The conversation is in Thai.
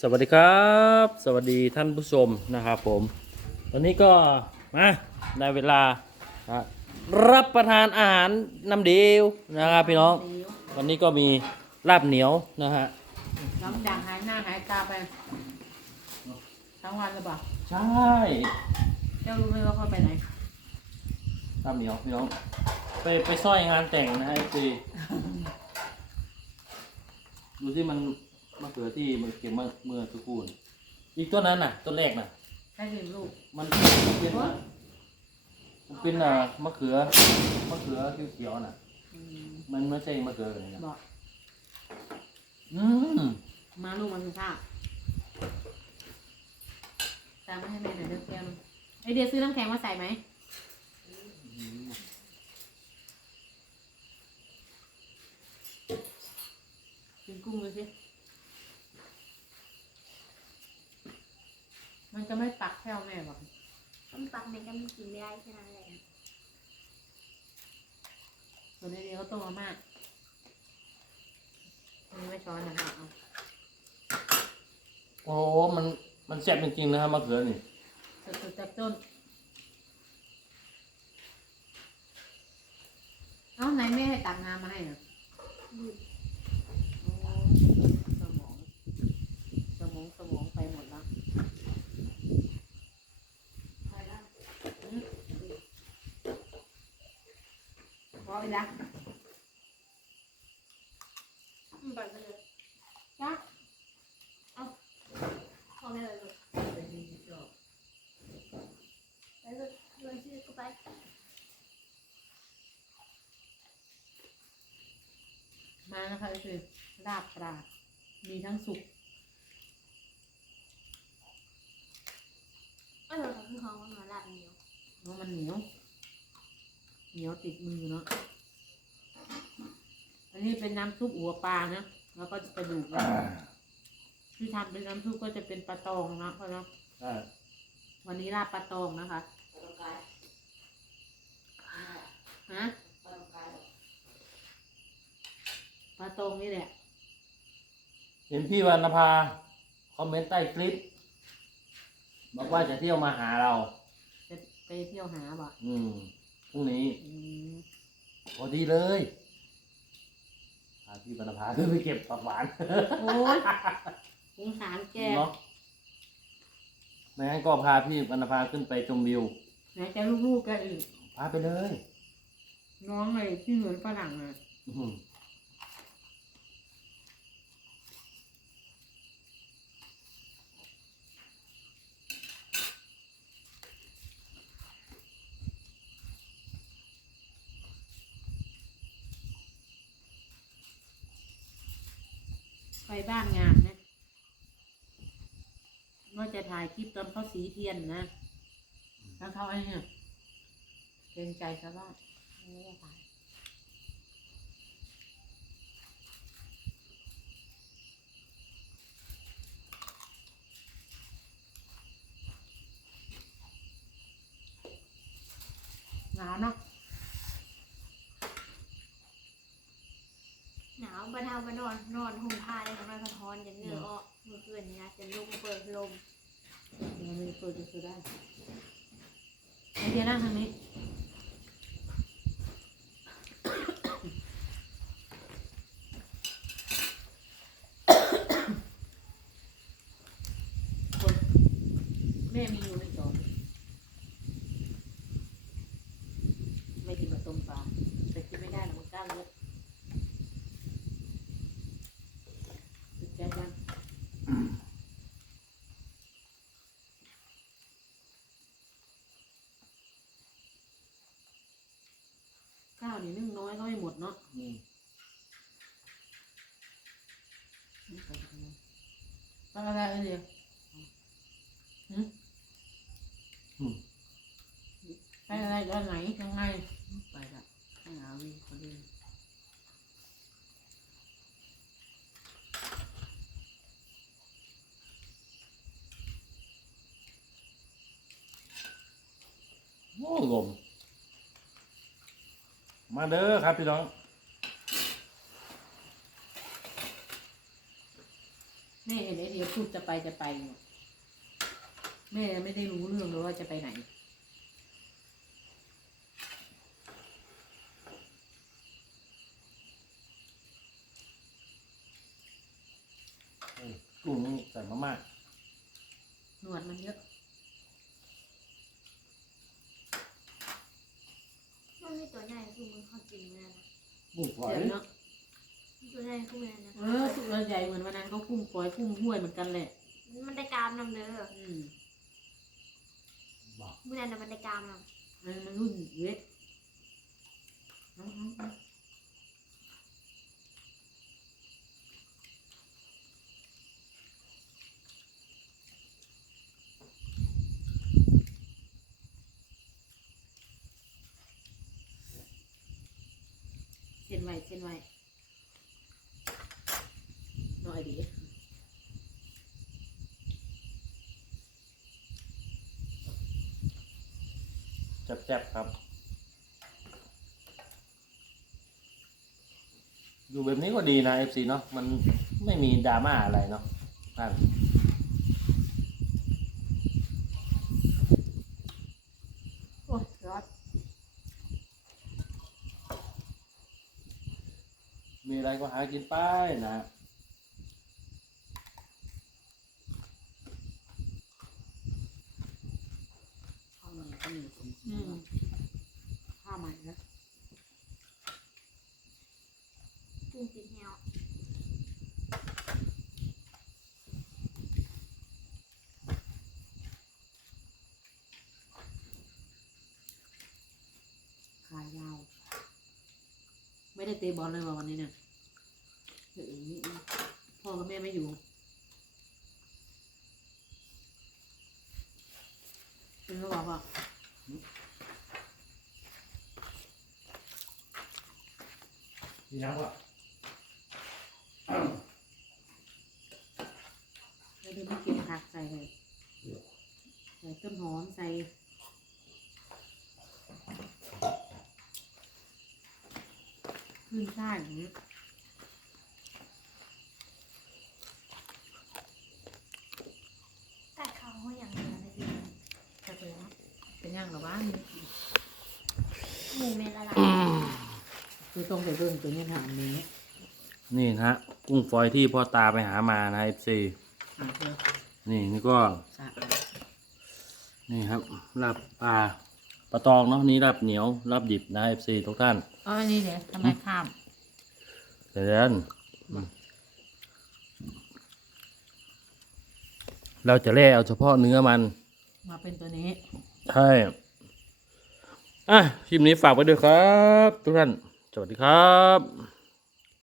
สวัสดีครับ สวัสดีท่านผู้ชมนะครับผม ตอนนี้ก็มาในเวลานะรับประทานอาหารน้ำเดียวนะครับพี่น้อง วันนี้ก็มีลาบเหนียวนะฮะหลังจากหายหน้าหายตาไปทั้งวันหรือเปล่าใช่เจ้ารู้ไหมว่าเขาไปไหนลาบเหนียวพี่น้องไปไปสร้อยงานแต่งนะไอ้ซีดูที่มันมะเขือที่มันเก็บเมื่อเมื่อทุกคูนอีกต้นนั้นน่ะต้นแรกน่ะ ให้ลืมลูกมันเป็นว่ามันเป็นอะมะเขือมะเขือเขียวๆน่ะ อืมมันไม่ใช่มะเขือเลยนะบอกอืมมาลูกมันข้าวตามมาให้แม่หน่อยเด้อแก้วนึงไอเดียซื้อน้ำแข็งมาใส่ไหมกินกุ้งดูสิ มันจะไม่ปักแค่วแม่หรอกต้มปักในก็มันกินไม่ได้แค่นั้นแหละส่วนไอเดียเขาต้มมาม่าอันนี้ไม่ช้อนนะครับเอาโอ้โหมันมันแซ่บจริงๆนะครับมะเขือนี่สดๆจากต้น เอ้าไหนแม่ให้ตักน้ำมาให้น่ะอืมโอ้สมอง สมองสมองไปหมดแล้วอืมพอ ไปละมันปักไปเลยจ้าพอไม่เลยลูกไปดีจบแล้วก็โยนชื่อเข้าไปมานะคะก็คือลาบปลามีทั้งสุกเออเราคือของมันมาลาบเหนียวเพราะมันเหนียวเหนียวติดมือเนาะ อันนี้เป็นน้ำซุปหัวปลานะ แล้วก็กระดูกนะที่ทำเป็นน้ำซุปก็จะเป็นปลาตองนะเพราะเนาะอ่าวันนี้ลาบปลาตองนะคะฮะปลาตองนี่แหละ เห็นพี่วรรณภาคอมเมนต์ใต้คลิปบอกว่าจะเที่ยวมาหาเรา จะไปเที่ยวหาบ่ะอืมพรุ่งนี้อืมพอดีเลย พาพี่วรรณภาขึ้นไปเก็บผักหวานโอ้ยสงสารแกเนาะไม่งั้นก็พาพี่วรรณภาขึ้นไปชมวิวไหนจะลูกๆกันอีกพาไปเลย น้องเลยที่เหมือนฝรั่งอะ อื้อ ไปบ้านงานนะว่าจะถ่ายคลิปตอนเขาสีเทียนนะ แล้วเขาไอ้เนี่ยเกรงใจชาวบ้านไม่ได้ถ่ายหนาวเนาะ หนาวบรรเทามานอนนอนห่มผ้าได้ของนอนสะท้อนจะเหงื่อออกเมื่อคืนนี้นะจะลุกมาเปิดลมยังไม่เปิดจะซื้อได้ไอเดียนั่งทางนี้คนแม่มีอยู่ในสองไม่กินมาต้มปลาแต่กินไม่ได้หรอกมันกล้าเลยติดใจจัง ข้าวนี่นึ่งน้อยก็ไม่หมดเนาะอืมตั้งอะไรเอ้ยเดียวหืมอืม ไปอะไรตอนไหนยังไงไปละให้หาวิคนอื่นโอ้ลม มาเด้อครับพี่น้องแม่เห็นไอเดียพูดจะไปจะไปเนี่ยแม่ไม่ได้รู้เรื่องเลยว่าจะไปไหน กุ้งนี่ใส่มาม่าหนวดมันเยอะ มันมีตัวใหญ่ คือมึงเขากินไม่ได้นะกุ้งฝอยเดี๋ยวเนาะตัวใหญ่คือไม่ได้นะเออตัวใหญ่เหมือนวันนั้นก็กุ้งปล่อยกุ้งห้วยเหมือนกันแหละ มันได้กรามนำเด้ออืมบอกเมื่อนั้นนะมันได้กรามนอันนั้นมันรุ่นเวทเอาเอาเอา เส้นไว้เส้นไว้หน่อยดีแซ่บๆครับ อยู่แบบนี้ก็ดีนะ FC เนาะมันไม่มีดราม่าอะไรเนาะท่าน โอ้ยร้อน มีอะไรก็หากินไปนะฮะข้าวเหนียวก็มีอืมข้าวใหม่นะำกุ้งติดแหว ขายาว ไม่ได้เตะบอลเลยว่ะวันนี้เนี่ยเออนี่พ่อกับแม่ไม่อยู่เป็นเขาบอกว่ายังวะไม่ได้ไม่เก็บผักใส่เลยใส่ต้นหอมใส่ ขึ้นช่ายอย่างนี้แต่เขาเขาอย่างเดียวเลยดิก็เป็นเป็นย่างหรอวะหมูเมลาลายคือต้องไปเบิ่งตัวนี้ถามนี้นี่นะฮะกุ้งฝอยที่พ่อตาไปหามานะ FC อะเดี๋ยวนี่นี่ก็ สะนี่ครับลาบปลาป ลาตองเนาะนี่ลาบเหนียวลาบดิบนะ FC ทุกท่านอ๋ออันนี้เดี๋ยวทำไมข้ามเดี๋ยวเราจะแล่เอาเฉพาะเนื้อมัน มาเป็นตัวนี้ใช่อะคลิปนี้ฝากไว้ด้วยครับ ทุกท่าน สวัสดีครับ